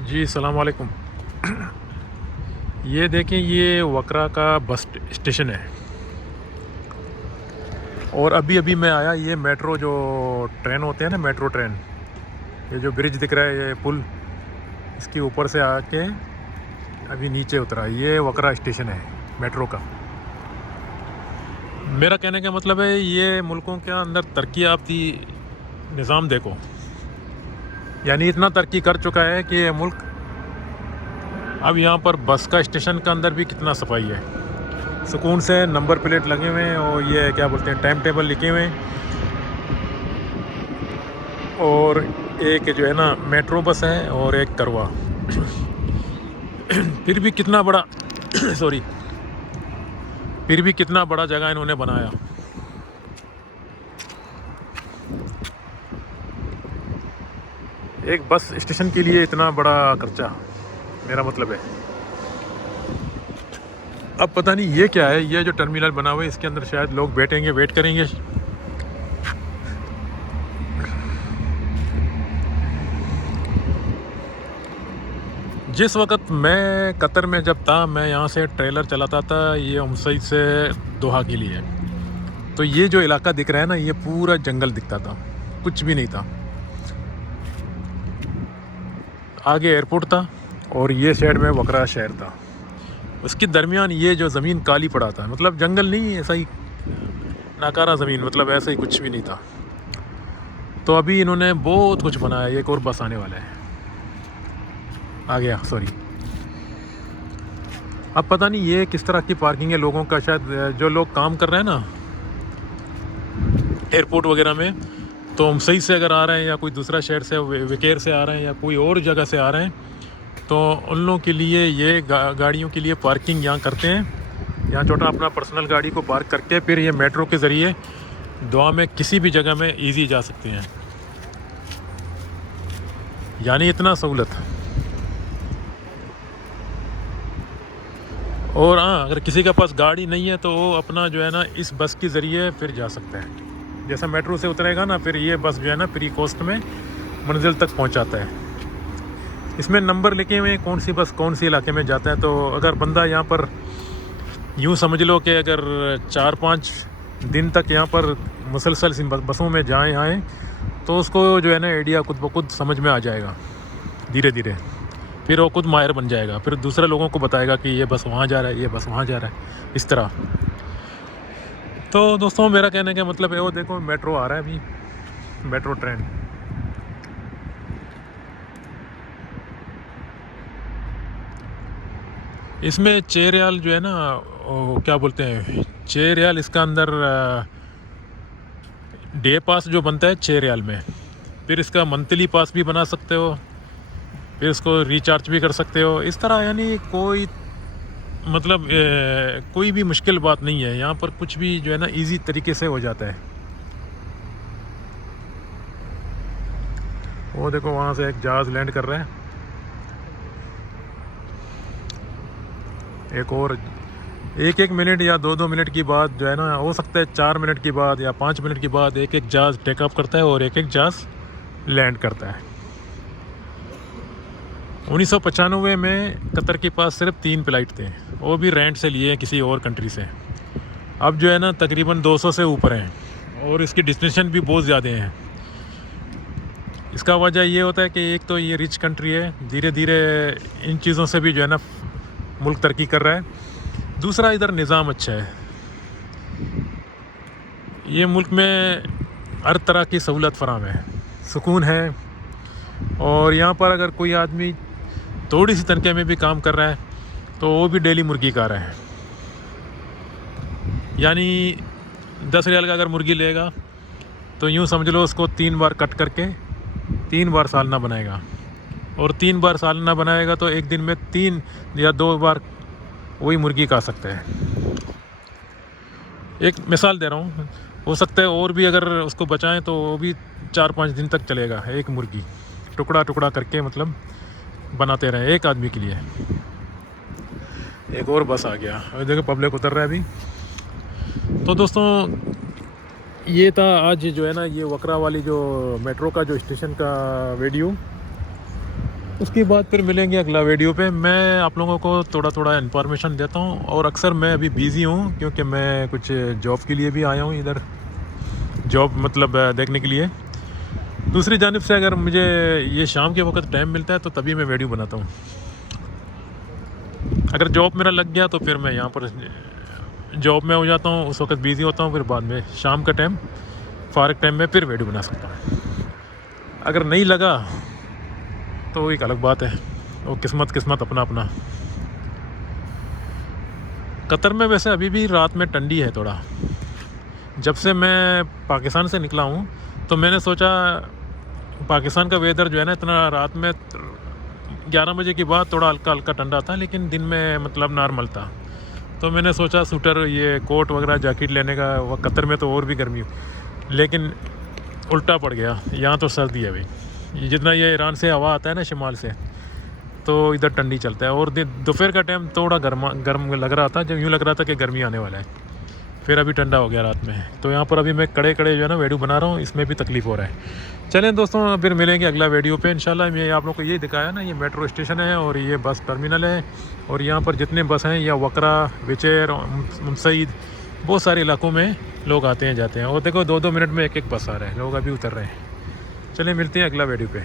जी सलाम वालेकुम। ये देखें, ये वकरा का बस स्टेशन है। और अभी अभी मैं आया, ये मेट्रो जो ट्रेन होते हैं ना, मेट्रो ट्रेन, ये जो ब्रिज दिख रहा है, ये पुल, इसके ऊपर से आके अभी नीचे उतरा। ये वकरा स्टेशन है मेट्रो का। मेरा कहने का मतलब है, ये मुल्कों के अंदर तरक्की याफ्ती निज़ाम देखो, यानी इतना तरक्की कर चुका है कि ये मुल्क अब यहाँ पर बस का स्टेशन का अंदर भी कितना सफाई है, सुकून से नंबर प्लेट लगे हुए हैं और ये क्या बोलते हैं, टाइम टेबल लिखे हुए हैं। और एक जो है ना मेट्रो बस है और एक करवा। फिर भी कितना बड़ा सॉरी, फिर भी कितना बड़ा जगह इन्होंने बनाया। एक बस स्टेशन के लिए इतना बड़ा खर्चा, मेरा मतलब है। अब पता नहीं ये क्या है, ये जो टर्मिनल बना हुआ है, इसके अंदर शायद लोग बैठेंगे, वेट करेंगे। जिस वक़्त मैं कतर में जब था, मैं यहाँ से ट्रेलर चलाता था, ये उमसई से दोहा के लिए। तो ये जो इलाका दिख रहा है ना, ये पूरा जंगल दिखता था, कुछ भी नहीं था। आगे एयरपोर्ट था और ये साइड में वकरा शहर था। उसके दरमियान ये जो ज़मीन काली पड़ा था, मतलब जंगल नहीं, ऐसा ही नाकारा ज़मीन, मतलब ऐसा ही कुछ भी नहीं था। तो अभी इन्होंने बहुत कुछ बनाया। एक और बस आने वाला है, आ गया, सॉरी। अब पता नहीं ये किस तरह की पार्किंग है लोगों का, शायद जो लोग काम कर रहे हैं ना एयरपोर्ट वगैरह में, तो हम सही से अगर आ रहे हैं या कोई दूसरा शहर से, विकेर से आ रहे हैं या कोई और जगह से आ रहे हैं, तो उन लोगों के लिए ये गाड़ियों के लिए पार्किंग यहाँ करते हैं। यहाँ छोटा अपना पर्सनल गाड़ी को पार्क करके फिर ये मेट्रो के ज़रिए दुआ में किसी भी जगह में इजी जा सकते हैं, यानी इतना सहूलत। और हाँ, अगर किसी के पास गाड़ी नहीं है तो वो अपना जो है ना इस बस के ज़रिए फिर जा सकता है। जैसा मेट्रो से उतरेगा ना, फिर ये बस जो है ना फ्री कॉस्ट में मंजिल तक पहुंचाता है। इसमें नंबर लिखे हुए हैं कौन सी बस कौन सी इलाके में जाता है। तो अगर बंदा यहाँ पर यूँ समझ लो कि अगर 4-5 दिन तक यहाँ पर मुसलसल सी बसों में जाएँ आएँ, तो उसको जो है ना आइडिया खुद ब खुद समझ में आ जाएगा धीरे धीरे। फिर वो खुद माहिर बन जाएगा, फिर दूसरे लोगों को बताएगा कि ये बस वहाँ जा रहा है, ये बस वहाँ जा रहा है, इस तरह। तो दोस्तों, मेरा कहने का मतलब है, वो देखो मेट्रो आ रहा है अभी, मेट्रो ट्रेन। इसमें 6 रियाल जो है ना, वो क्या बोलते हैं, 6 रियाल इसका अंदर डे पास जो बनता है 6 रियाल में। फिर इसका मंथली पास भी बना सकते हो, फिर इसको रिचार्ज भी कर सकते हो, इस तरह। यानी कोई मतलब कोई भी मुश्किल बात नहीं है यहाँ पर, कुछ भी जो है ना इजी तरीके से हो जाता है। वो देखो वहाँ से एक जहाज़ लैंड कर रहा है। एक और 1-1 मिनट या 2-2 मिनट की बाद जो है ना, हो सकता है 4 मिनट की बाद या 5 मिनट की बाद एक एक जहाज़ टेकअप करता है और एक एक जहाज़ लैंड करता है। 1995 में कतर के पास सिर्फ 3 फ़्लाइट थे, वो भी रेंट से लिए हैं किसी और कंट्री से। अब जो है ना तकरीबन 200 से ऊपर हैं और इसकी डेस्टिनेशन भी बहुत ज़्यादा हैं। इसका वजह ये होता है कि एक तो ये रिच कंट्री है, धीरे धीरे इन चीज़ों से भी जो है ना मुल्क तरक्की कर रहा है। दूसरा, इधर निज़ाम अच्छा है। ये मुल्क में हर तरह की सहूलत फराम है, सुकून है। और यहाँ पर अगर कोई आदमी थोड़ी सी तनख्वाह में भी काम कर रहा है तो वो भी डेली मुर्गी खा रहा है। यानी 10 रियाल का अगर मुर्गी लेगा तो यूँ समझ लो उसको 3 बार कट करके 3 बार सालना बनाएगा, और 3 बार सालना बनाएगा तो एक दिन में 3 या 2 बार वही मुर्गी खा सकता है। एक मिसाल दे रहा हूँ, हो सकता है और भी अगर उसको बचाएं तो वो भी 4-5 दिन तक चलेगा, एक मुर्गी टुकड़ा टुकड़ा करके मतलब बनाते रहे एक आदमी के लिए। एक और बस आ गया, देखो पब्लिक उतर रहा है अभी। तो दोस्तों, ये था आज जो है ना ये वकरा वाली जो मेट्रो का जो स्टेशन का वीडियो। उसके बाद फिर मिलेंगे अगला वीडियो पे। मैं आप लोगों को थोड़ा थोड़ा इन्फॉर्मेशन देता हूँ, और अक्सर मैं अभी बिज़ी हूँ क्योंकि मैं कुछ जॉब के लिए भी आया हूँ इधर, जॉब मतलब देखने के लिए। दूसरी जानिब से अगर मुझे ये शाम के वक्त टाइम मिलता है तो तभी मैं वीडियो बनाता हूँ। अगर जॉब मेरा लग गया तो फिर मैं यहाँ पर जॉब में हो जाता हूँ, उस वक्त बिज़ी होता हूँ, फिर बाद में शाम का टाइम फारग टाइम में फिर वीडियो बना सकता हूँ। अगर नहीं लगा तो एक अलग बात है, वो किस्मत अपना अपना। कतर में वैसे अभी भी रात में ठंडी है थोड़ा। जब से मैं पाकिस्तान से निकला हूँ तो मैंने सोचा पाकिस्तान का वेदर जो है ना, इतना रात में 11 बजे के बाद थोड़ा हल्का हल्का ठंडा था, लेकिन दिन में मतलब नॉर्मल था। तो मैंने सोचा स्वेटर, ये कोट वगैरह जैकेट लेने का। वह कतर में तो और भी गर्मी, लेकिन उल्टा पड़ गया, यहाँ तो सर्दी है भाई। जितना ये ईरान से हवा आता है ना शिमाल से, तो इधर ठंडी चलता है। और दोपहर का टाइम थोड़ा गर्म लग रहा था, जब यूँ लग रहा था कि गर्मी आने वाला है। फिर अभी ठंडा हो गया रात में। तो यहाँ पर अभी मैं कड़े जो है ना वीडियो बना रहा हूँ, इसमें भी तकलीफ़ हो रहा है। चलें दोस्तों, फिर मिलेंगे अगला वीडियो पे इंशाल्लाह। मैं आप लोग को ये दिखाया ना, ये मेट्रो स्टेशन है और ये बस टर्मिनल है, और यहाँ पर जितने बस हैं, या वकरा, विचेर, मुंसईद, बहुत सारे इलाकों में लोग आते हैं जाते हैं। और देखो 2-2 मिनट में एक बस आ रहा है, लोग अभी उतर रहे हैं। चलें मिलते हैं अगला वीडियो पे।